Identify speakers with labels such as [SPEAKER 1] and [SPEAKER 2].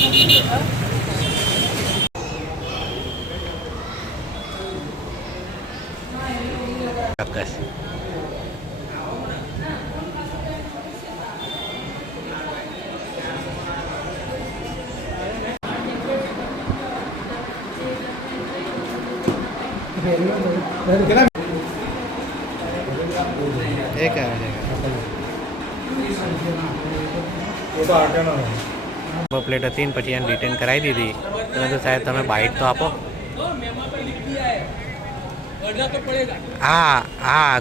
[SPEAKER 1] Terima kasih. एक है एक है પ્લેટ હતી ને પછી એને રિટર્ન કરાવી દીધી. તમે તો સાહેબ તમે બાઇટ તો આપો. હા હા